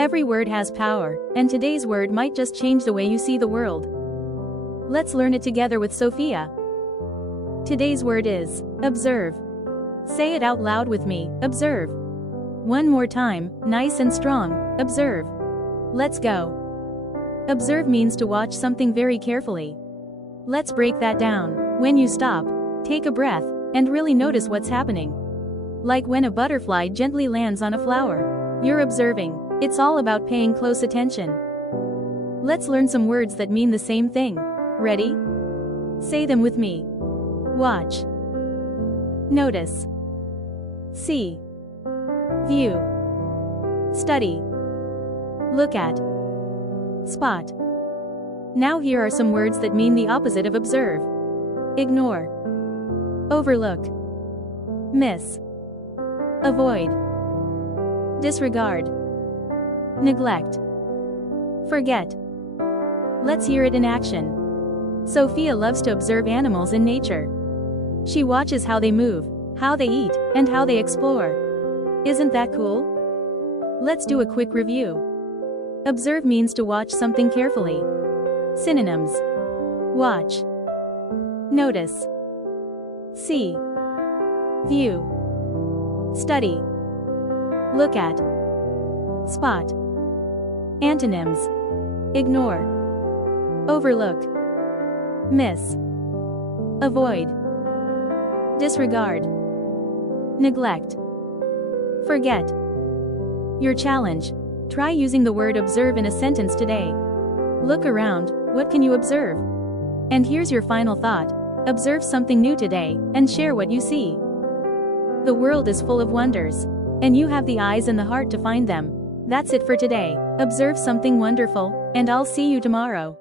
Every word has power, and today's word might just change the way you see the world. Let's learn it together with Sofia. Today's word is observe. Say it out loud with me, observe. One more time, nice and strong, observe. Let's go. Observe means to watch something very carefully. Let's break that down. When you stop, take a breath, and really notice what's happening. Like when a butterfly gently lands on a flower. You're observing. It's all about paying close attention. Let's learn some words that mean the same thing. Ready? Say them with me. Watch. Notice. See. View. Study. Look at. Spot. Now here are some words that mean the opposite of observe. Ignore. Overlook. Miss. Avoid. Disregard. Neglect. Forget. Let's hear it in action. Sofia loves to observe animals in nature. She watches how they move, how they eat, and how they explore. Isn't that cool? Let's do a quick review. Observe means to watch something carefully. Synonyms. Watch. Notice. See. View. Study. Look at. Spot. Antonyms. Ignore. Overlook. Miss. Avoid. Disregard. Neglect. Forget. Your challenge. Try using the word observe in a sentence today. Look around, what can you observe? And here's your final thought. Observe something new today, and share what you see. The world is full of wonders. And you have the eyes and the heart to find them. That's it for today. Observe something wonderful, and I'll see you tomorrow.